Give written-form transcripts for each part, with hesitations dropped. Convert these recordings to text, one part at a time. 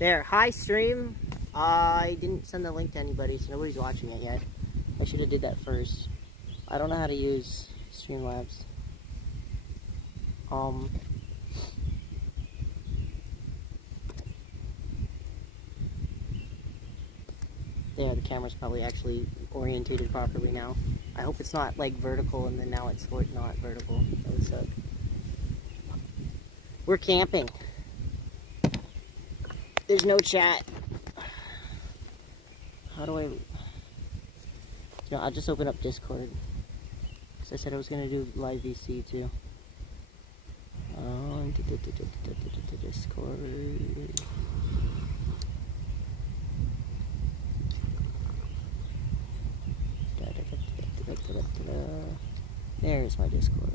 There, hi stream. I didn't send the link to anybody, so nobody's watching it yet. I should have did that first. I don't know how to use Streamlabs. There, the camera's probably actually orientated properly now. I hope it's not like vertical and then now it's not vertical. That would suck. We're camping. There's no chat. How do I... You know, I'll just open up Discord. Because I said I was going to do live VC too. Discord. There's my Discord.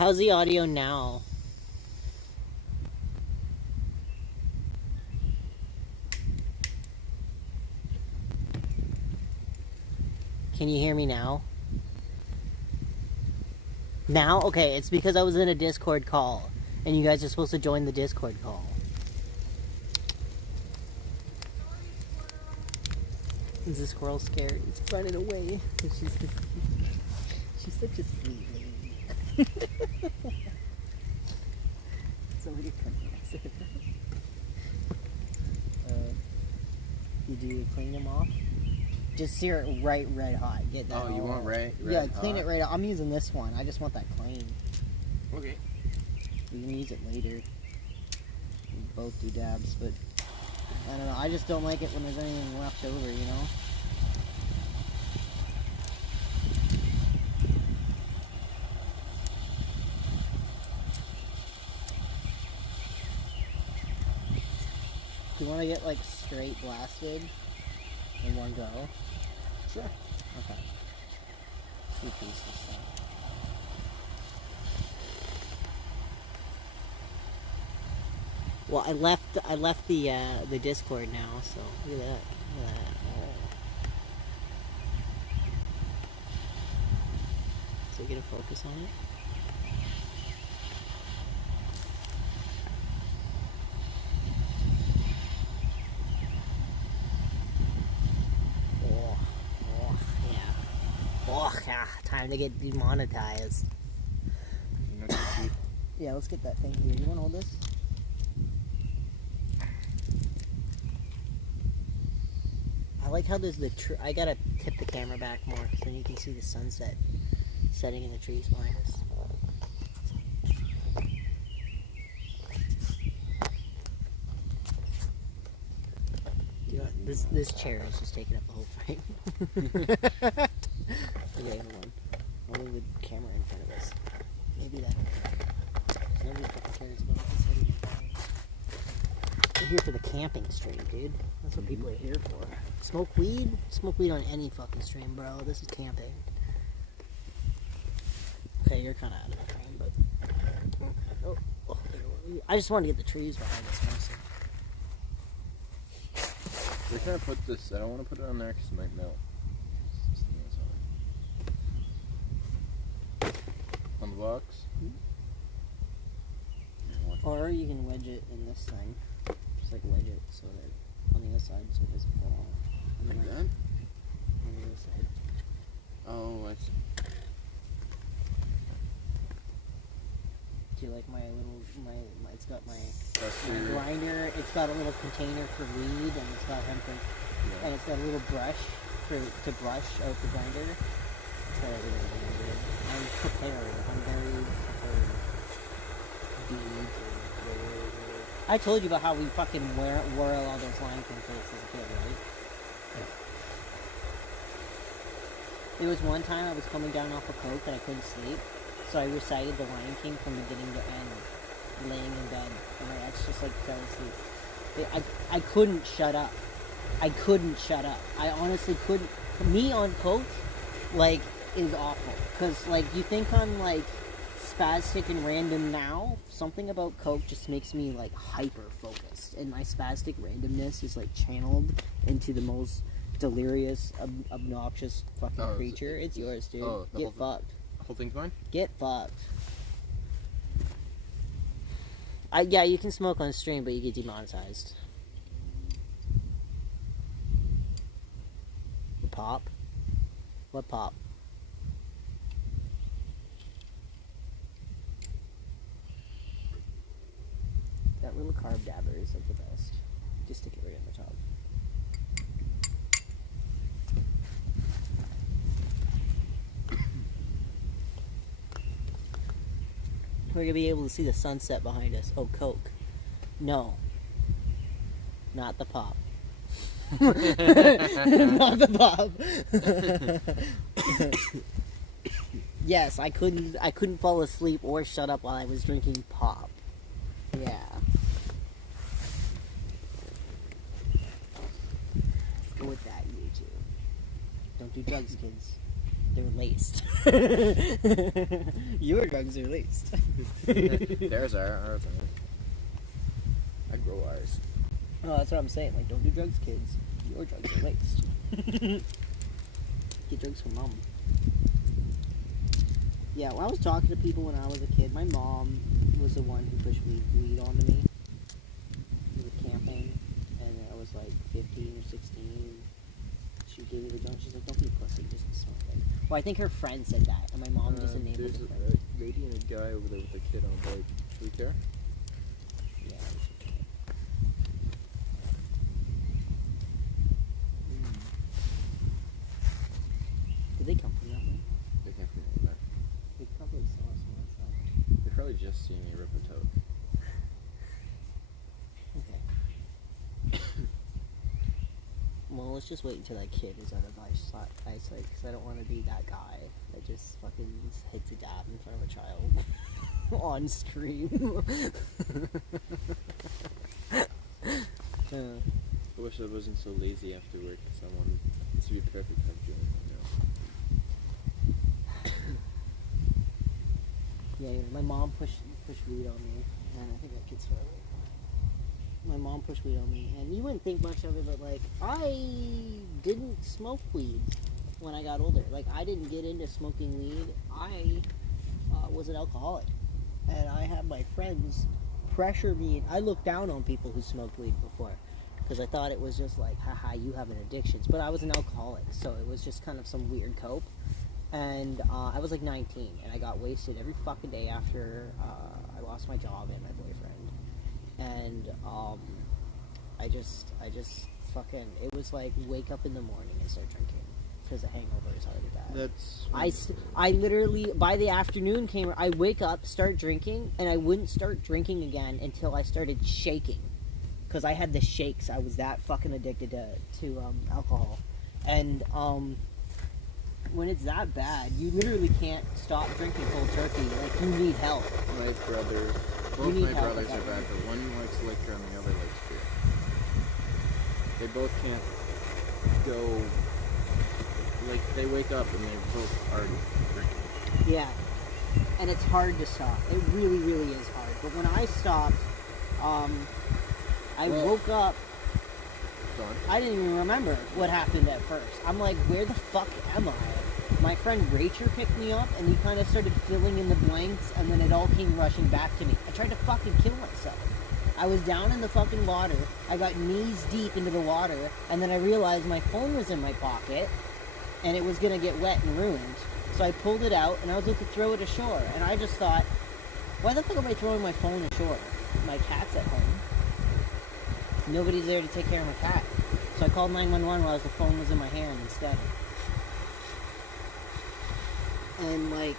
How's the audio now? Can you hear me now? Now? Okay, it's because I was in a Discord call. And you guys are supposed to join the Discord call. Is the squirrel scared? It's running away. She's such a sweet lady. Somebody come here. You clean them off? Just sear it right red hot. Get that. Oh, you want red yeah, hot? clean it right hot. I'm using this one. I just want that clean. Okay. We can use it later. We both do dabs, but I don't know. I just don't like it when there's anything left over, you know? Do you want to get like straight blasted in one go? Sure. Okay. 2 pieces. So. Well, I left the Discord now, so look at that. Look at that. Oh. So get a focus on it. Oh yeah, time to get demonetized. Yeah, let's get that thing here. You want to hold this? I like how there's the tree. I gotta tip the camera back more because then you can see the sunset setting in the trees behind us. You know, this chair is just taking up the whole frame. Okay, hold on. Holding the camera in front of us. Maybe that'll work. Nobody fucking cares about this. We're here for the camping stream, dude. That's what people are here for. Smoke weed? Smoke weed on any fucking stream, bro. This is camping. Okay, you're kind of out of the frame, but... Oh, I just wanted to get the trees behind us, mostly. We're trying to put this... I don't want to put it on there because it might melt. On the box? Or you can wedge it in this thing. Just like wedge it so that on the other side so it doesn't fall off. Like that? On the other side. Oh, I see. Do you like my little, it's got my grinder, it's got a little container for weed, and it's got hemp, and it's got a little brush to brush out the grinder. It's got everything really good. I'm prepared. I'm very prepared. Dude. I told you about how we fucking wore all those Lion King plates as a kid, right? There was one time I was coming down off a coke and I couldn't sleep, so I recited the Lion King from beginning to end, laying in bed, and my ex just like fell asleep. I couldn't shut up. I couldn't shut up. I honestly couldn't. Me on coke, like, is awful. Because, like, you think I'm, like, spastic and random now, something about coke just makes me, like, hyper-focused. And my spastic randomness is, like, channeled into the most delirious, obnoxious fucking creature. It's yours, dude. Get fucked. The whole thing's mine? Get fucked. Yeah, you can smoke on stream, but you get demonetized. Pop? What pop? That little carb dabber is like the best. Just stick it right on the top. We're gonna be able to see the sunset behind us. Oh, Coke. No. Not the pop. Not the pop. Yes, I couldn't fall asleep or shut up while I was drinking pop. Yeah. Let's go with that, you two. Don't do drugs, kids. They're laced. Your drugs are laced. Theirs are. Ours aren't. I grow ours. Oh, that's what I'm saying. Like, don't do drugs, kids. Your drugs are laced. Get drugs from mom. Yeah, when I was talking to people when I was a kid, my mom was the one who pushed weed onto me. We were camping, and I was like 15 or 16. She gave me the joint. She's like, don't be a pussy, just smoke it. Well, I think her friend said that, and my mom just enabled There's the a friend. lady and a guy over there with a kid on a bike. Do we care? Yeah, we should do it. Did they come from that way? They can't be over there. They probably saw us on that side. They're probably just seeing me rip a toad. Okay. Well, let's just wait until that kid is out of eyesight, because I don't want to be that guy that just fucking hits a dab in front of a child on stream. I wish I wasn't so lazy after work, because I wanted this to be a perfect time for doing it now. Yeah, my mom pushed weed on me, and I think that kid's far away. My mom pushed weed on me, and you wouldn't think much of it, but like, I didn't smoke weed when I got older. Like, I didn't get into smoking weed. I was an alcoholic, and I had my friends pressure me. I looked down on people who smoked weed before, because I thought it was just like, haha, you have an addiction. But I was an alcoholic, so it was just kind of some weird cope. And I was like 19, and I got wasted every fucking day after I lost my job and my boyfriend. And I just fucking, it was like wake up in the morning and start drinking, because the hangover is hard to die. I literally, by the afternoon came, I wake up, start drinking, and I wouldn't start drinking again until I started shaking, because I had the shakes. I was that fucking addicted to alcohol. And when it's that bad, you literally can't stop drinking cold turkey. Like, you need help. My brothers, both my brothers are bad, but one likes liquor and the other likes beer. They both can't go, like, they wake up and they're both already drinking. Yeah, and it's hard to stop. It really, really is hard. But when I stopped, I woke up, I didn't even remember what happened at first. I'm like, where the fuck am I? My friend Rachel picked me up, and he kind of started filling in the blanks, and then it all came rushing back to me. I tried to fucking kill myself. I was down in the fucking water. I got knees deep into the water, and then I realized my phone was in my pocket, and it was going to get wet and ruined. So I pulled it out, and I was going to throw it ashore. And I just thought, why the fuck am I throwing my phone ashore? My cat's at home. Nobody's there to take care of my cat. So I called 911 while the phone was in my hand instead. And, like,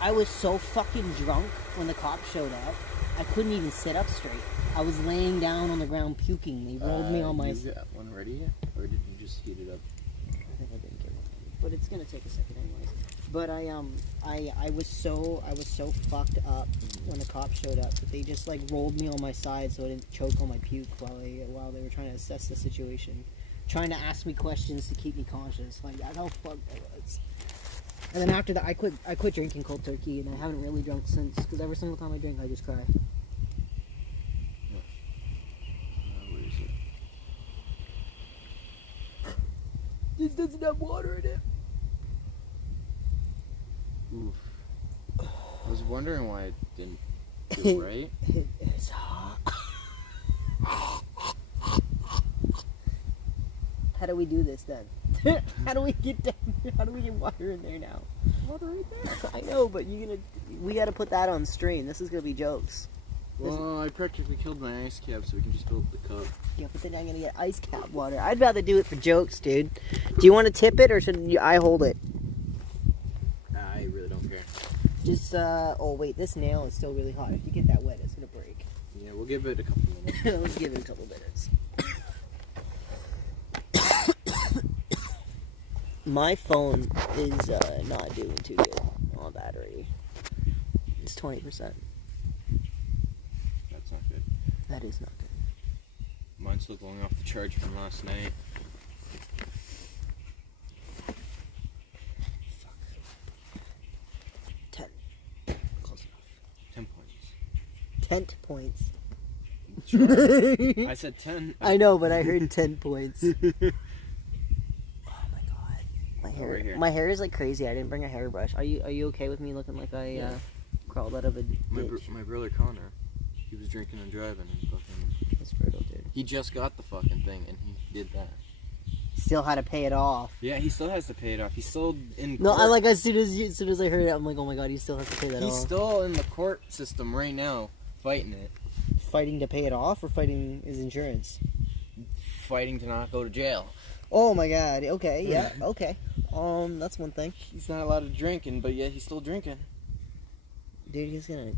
I was so fucking drunk when the cops showed up, I couldn't even sit up straight. I was laying down on the ground puking. They rolled me on my... You got one ready? Or did you just heat it up? I think I didn't get one ready. But it's gonna take a second anyways. But I was so fucked up when the cops showed up that they just, like, rolled me on my side so I didn't choke on my puke while they were trying to assess the situation. Trying to ask me questions to keep me conscious. Like, that's how fucked I was. And then after that, I quit drinking cold turkey, and I haven't really drunk since, because every single time I drink, I just cry. Where is it? This doesn't have water in it. Oof. I was wondering why it didn't do right. It's hot. How do we do this then? How do we get down here? How do we get water in there now? Water right there. I know, but we gotta put that on stream. This is gonna be jokes. Well, I practically killed my ice cap, so we can just fill up the cup. Yeah, but then I'm gonna get ice cap water. I'd rather do it for jokes, dude. Do you want to tip it, or should I hold it? I really don't care. Just, oh wait, this nail is still really hot. If you get that wet, it's gonna break. Yeah, we'll give it a couple minutes. Let's give it a couple minutes. My phone is not doing too good on battery. It's 20%. That's not good. That is not good. Mine's still going off the charge from last night. tent points. Sure. I said 10. I know, but I heard 10 points. Oh my god. My hair is like crazy. I didn't bring a hairbrush. Are you okay with me looking like I crawled out of a ditch? My brother Connor, he was drinking and driving and fucking... That's brutal, dude. He just got the fucking thing and he did that. Still had to pay it off. Yeah, he still has to pay it off. He's still in court. No, I like as soon as I heard it, I'm like, oh my god, he still has to pay that off. He's still in the court system right now, fighting it. Fighting to pay it off or fighting his insurance? Fighting to not go to jail. Oh my god, okay, yeah, okay. That's one thing. He's not allowed to drinking, but yet he's still drinking. Dude, he's gonna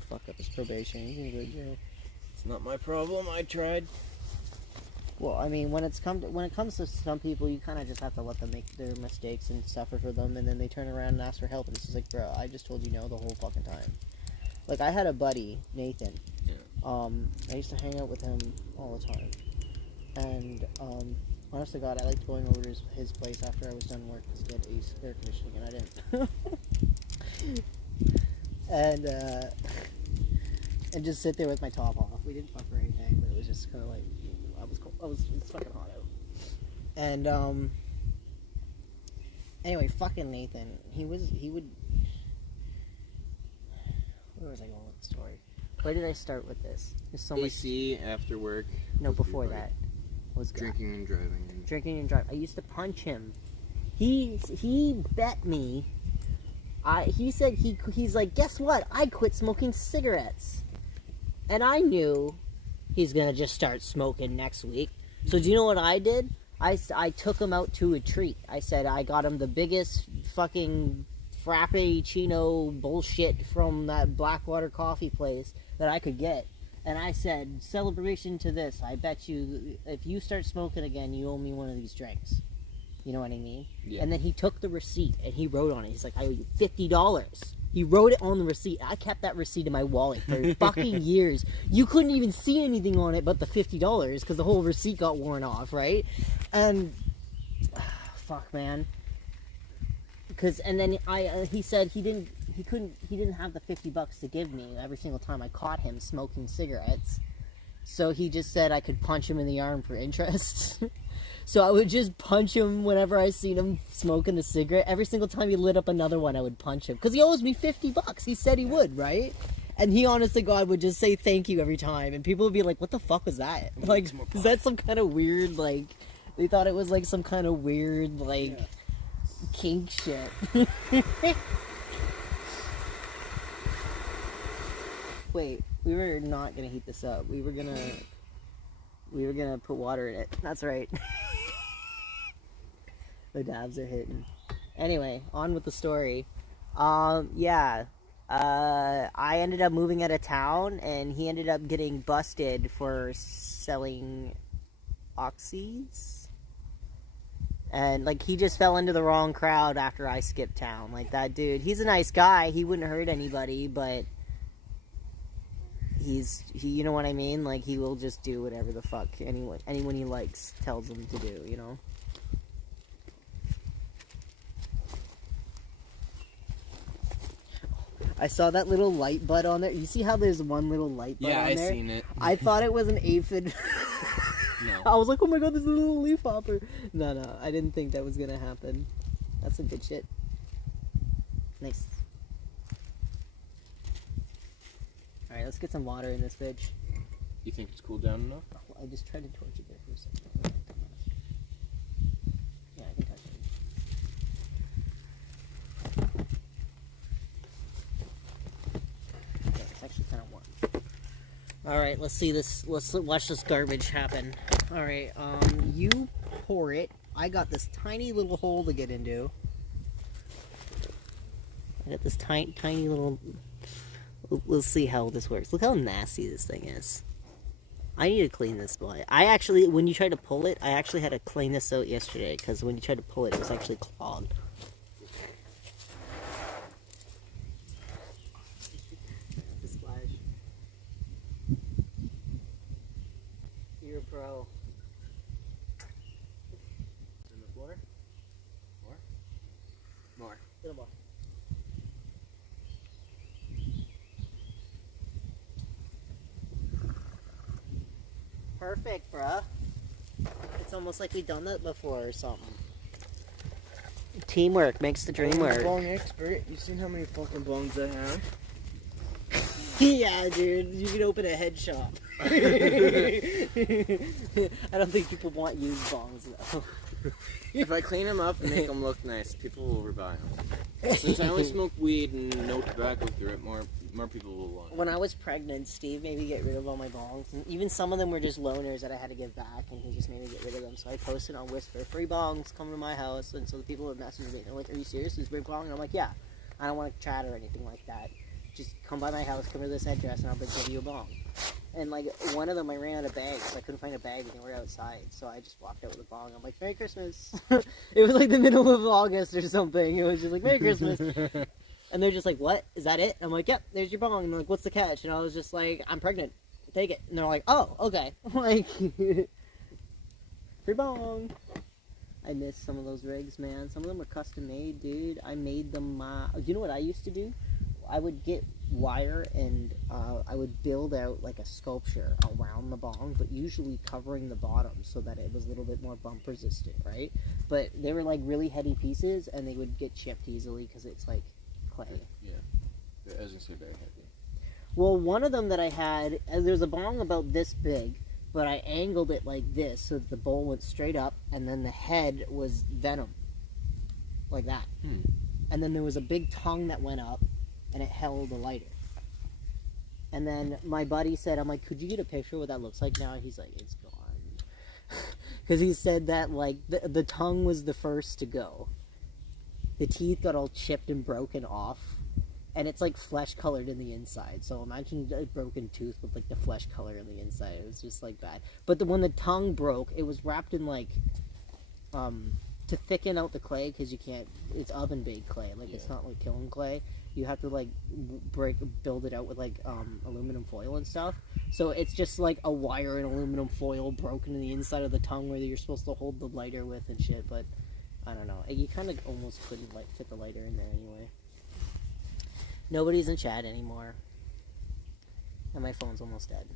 fuck up his probation. He's gonna go to jail. It's not my problem, I tried. Well, I mean, when it comes to some people, you kind of just have to let them make their mistakes and suffer for them, and then they turn around and ask for help, and it's just like, bro, I just told you no the whole fucking time. Like, I had a buddy, Nathan. Yeah. I used to hang out with him all the time, and honest to God, I liked going over to his place after I was done work because he had air conditioning and I didn't. and just sit there with my top off. We didn't fuck or anything, but it was just kind of like, it's fucking hot out. And anyway, fucking Nathan, he would. Where was I going with the story? Where did I start with this? There's so AC after work. No, before that. Was drinking and driving. Drinking and driving. I used to punch him. He bet me. He said he's like, guess what? I quit smoking cigarettes, and I knew he's gonna just start smoking next week. So do you know what I did? I took him out to a treat. I said I got him the biggest fucking frappuccino bullshit from that Blackwater coffee place that I could get. And I said, celebration to this, I bet you, if you start smoking again, you owe me one of these drinks. You know what I mean? Yeah. And then he took the receipt, and he wrote on it. He's like, I owe you $50. He wrote it on the receipt. I kept that receipt in my wallet for fucking years. You couldn't even see anything on it but the $50, because the whole receipt got worn off, right? And, fuck, man. And then he said he didn't have the $50 to give me every single time I caught him smoking cigarettes. So he just said I could punch him in the arm for interest. So I would just punch him whenever I seen him smoking a cigarette. Every single time he lit up another one, I would punch him. Because he owes me $50. He said he would, right? And he, honest to God, would just say thank you every time. And people would be like, what the fuck was that? Like, is that some kind of weird, like... They thought it was like some kind of weird, like... Yeah. Kink shit. Wait, we were not gonna heat this up. We were gonna put water in it. That's right. The dabs are hitting. Anyway, on with the story. Yeah. I ended up moving out of town, and he ended up getting busted for selling oxys. And, like, he just fell into the wrong crowd after I skipped town. Like, that dude, he's a nice guy. He wouldn't hurt anybody, but he, you know what I mean? Like, he will just do whatever the fuck anyone he likes tells him to do, you know? I saw that little light bud on there. You see how there's one little light bud on there? Yeah, I seen it. I thought it was an aphid. No. I was like, oh my god, there's a little leaf hopper. No, I didn't think that was gonna happen. That's some good shit. Nice. Alright, let's get some water in this bitch. You think it's cooled down enough? Oh, I just tried to torch it there for a second. Yeah, I can touch it. Yeah, it's actually kind of warm. Alright, let's see this. Let's watch this garbage happen. Alright, you pour it. I got this tiny little hole to get into. I got this tiny little... Let's see how this works. Look how nasty this thing is. I need to clean this boy. I actually, when you try to pull it, I actually had to clean this out yesterday, because when you tried to pull it, it was actually clogged. You're a pro. Enough water? More? More. Little more. perfect, bruh. It's almost like we've done that before or something. Teamwork makes the dream work. Bong expert. You seen how many fucking bongs I have? Yeah, dude. You can open a head shop. I don't think people want used bongs, though. If I clean them up and make them look nice, people will buy them. Since I only smoke weed and no tobacco through it, more people will want it. When I was pregnant, Steve made me get rid of all my bongs. And even some of them were just loners that I had to give back, and he just made me get rid of them. So I posted on Whisper, free bongs, come to my house. And so the people would message me. They're like, are you serious? Is this bong? And I'm like, yeah. I don't want to chat or anything like that. Just come by my house, come to this address, and I'll give you a bong. And like one of them, I ran out of bags, so I couldn't find a bag anywhere outside. So I just walked out with a bong. I'm like, Merry Christmas. It was like the middle of August or something. It was just like, Merry Christmas. And they're just like, what? Is that it? I'm like, yep, there's your bong. And they're like, what's the catch? And I was just like, I'm pregnant. Take it. And they're like, oh, okay. Like, free bong. I miss some of those rigs, man. Some of them were custom made, dude. I made them. Do you know what I used to do? I would get wire and I would build out like a sculpture around the bong, but usually covering the bottom so that it was a little bit more bump resistant, right? But they were like really heavy pieces and they would get chipped easily because it's like clay. Yeah, I was gonna say very heavy. Well, one of them that I had, there's a bong about this big, but I angled it like this so that the bowl went straight up and then the head was venom, like that. And then there was a big tongue that went up and it held a lighter. And then my buddy said, I'm like, could you get a picture of what that looks like now? He's like, it's gone. Because he said that like the tongue was the first to go. The teeth got all chipped and broken off. And it's like flesh colored in the inside. So imagine a broken tooth with like the flesh color in the inside. It was just like bad. But when the tongue broke, it was wrapped in like to thicken out the clay, because you can't, it's oven baked clay, like it's not like kiln clay. You have to like build it out with like aluminum foil and stuff. So it's just like a wire and aluminum foil broken in the inside of the tongue where you're supposed to hold the lighter with and shit. But I don't know, you kind of almost couldn't like fit the lighter in there anyway. Nobody's in chat anymore, and my phone's almost dead.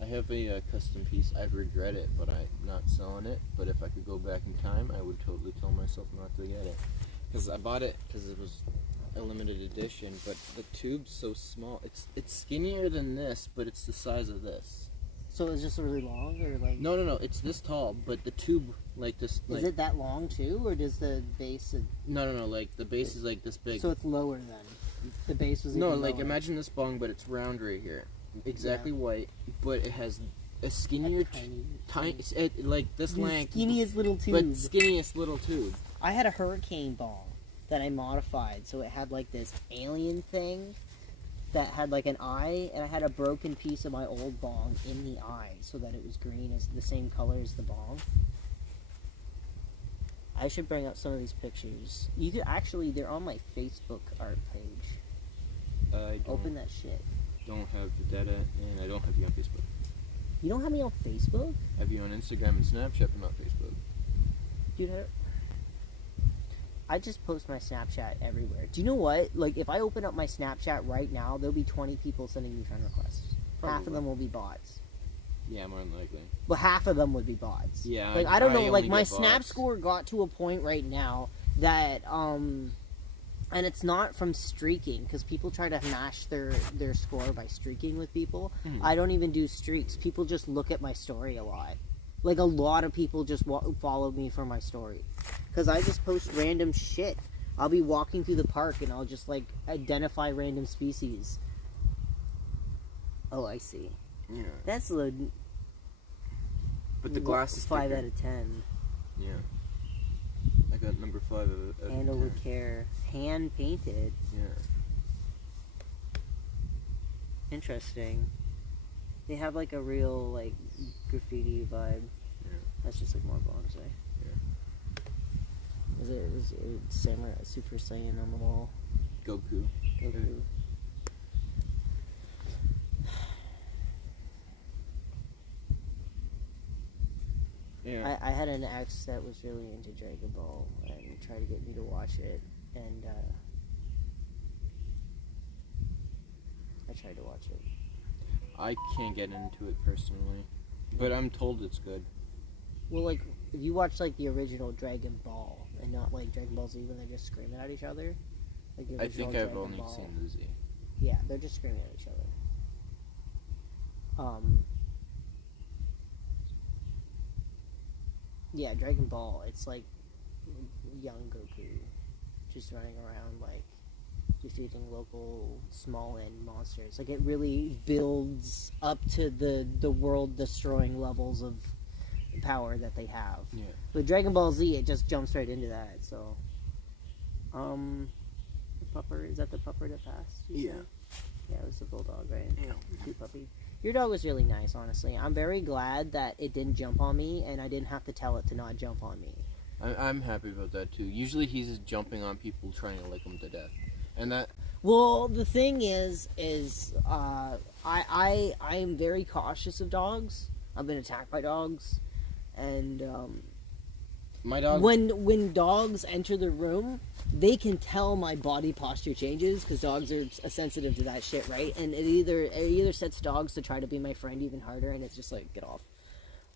I have a custom piece. I regret it, but I'm not selling it. But if I could go back in time, I would totally tell myself not to get it. Because I bought it because it was a limited edition, but the tube's so small. It's skinnier than this, but it's the size of this. So it's just really long, or like? No. It's this tall, but the tube, like this. Like, is it that long too, or does the base? No. Like the base is like this big. So it's lower then. The base was. No, even like lower. Imagine this bong, but it's round right here. Exactly white, but it has a skinnier, tiny, like this length, skinniest little tube. but skinniest little tube. I had a hurricane bong that I modified, so it had like this alien thing that had like an eye, and I had a broken piece of my old bong in the eye, so that it was green, as the same color as the bong. I should bring up some of these pictures. You could actually, they're on my Facebook art page. I Open that shit. Don't have the data, and I don't have you on Facebook. You don't have me on Facebook? I have you on Instagram and Snapchat, but not Facebook. Dude, I just post my Snapchat everywhere. Do you know what? Like, if I open up my Snapchat right now, there'll be 20 people sending me friend requests. Probably. Half of them will be bots. Yeah, more than likely. Well, half of them would be bots. Yeah, like I don't know. Like my get Snap bots. score got to a point right now that and it's not from streaking, because people try to mash their score by streaking with people. I don't even do streaks. People just look at my story a lot. Like a lot of people just follow me for my story, because I just post random shit. I'll be walking through the park and I'll just like identify random species. Oh, I see. Yeah. That's the. But the glass is 5 thicker. out of 10. Yeah. I got number 5 out of Handle 10. with care. Hand painted. Yeah. Interesting. They have like a real like graffiti vibe. Yeah. That's just like more bonsai. Yeah. Is it Samurai Super Saiyan on the wall? Goku. Goku. Yeah. I had an ex that was really into Dragon Ball and tried to get me to watch it, and I tried to watch it. I can't get into it personally, but I'm told it's good. Well, like, if you watch, like, the original Dragon Ball, and not, like, Dragon Ball Z when they're just screaming at each other. Like the I think original I've Dragon only Ball. seen the Z. Yeah, they're just screaming at each other. Yeah, Dragon Ball, it's like young Goku just running around, like, defeating local small end monsters. Like, it really builds up to the world-destroying levels of power that they have. Yeah. With Dragon Ball Z, it just jumps right into that, so... The pupper, is that the pupper that passed? Yeah. Yeah, it was the bulldog, right? Yeah. Cute puppy. Your dog was really nice, honestly. I'm very glad that it didn't jump on me, and I didn't have to tell it to not jump on me. I'm happy about that too. Usually he's jumping on people trying to lick them to death, and that. Well, the thing is I am very cautious of dogs. I've been attacked by dogs, and My dog. when dogs enter the room, they can tell my body posture changes because dogs are sensitive to that shit, right? And it either sets dogs to try to be my friend even harder, and it's just like, get off,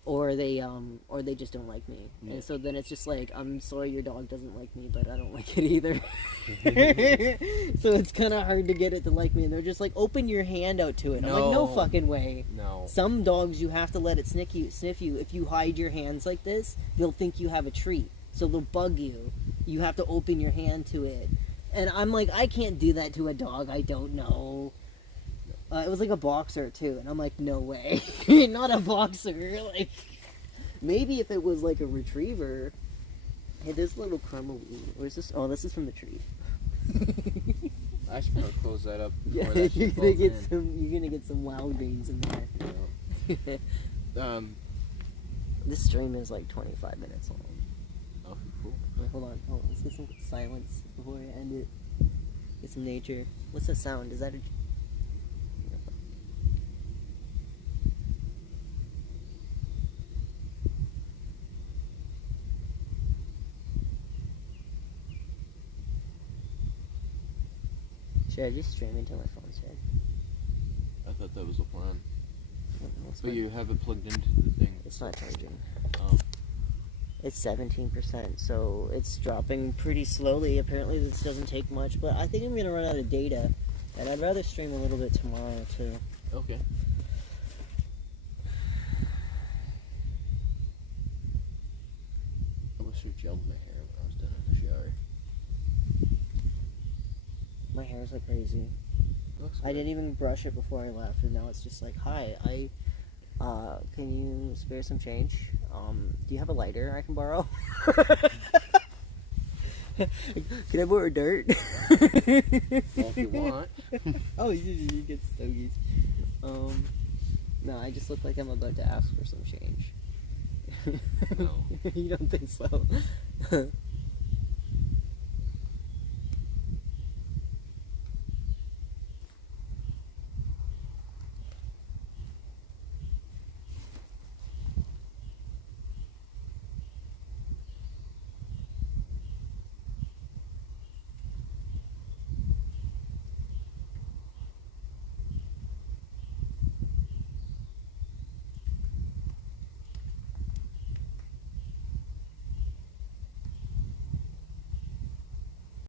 or they just don't like me. Yeah. And so then it's just like, I'm sorry your dog doesn't like me, but I don't like it either. So it's kind of hard to get it to like me, and they're just like, open your hand out to it. I'm like, no fucking way. No. Some dogs, you have to let it sniff you. If you hide your hands like this, they'll think you have a treat, so they'll bug you. You have to open your hand to it. And I'm like, I can't do that to a dog I don't know. It was like a boxer too, and I'm like, no way. Not a boxer. Like, maybe if it was like a retriever. Hey, this little crumble. Where's this? Oh, this is from the tree. I should probably close that up. Yeah, That you're shit gonna falls get in. you're gonna get some wild greens in there. Yeah. This stream is like 25 minutes long. Oh, cool. Wait, hold on. Let's get some silence before I end it. Get some nature. What's that sound? Is that a... Should I just stream until my phone's dead? I thought that was the plan. It's But not- you have it plugged into the thing. It's not charging. Oh. It's 17%, so it's dropping pretty slowly. Apparently this doesn't take much, but I think I'm going to run out of data, and I'd rather stream a little bit tomorrow, too. Okay. I wish I gelled my hair when I was done in the shower. My hair's like crazy. Looks I didn't even brush it before I left, and now it's just like, hi, can you spare some change? Do you have a lighter I can borrow? Can I borrow dirt? Well, if you want. Oh, you get stogies. No, I just look like I'm about to ask for some change. No. You don't think so?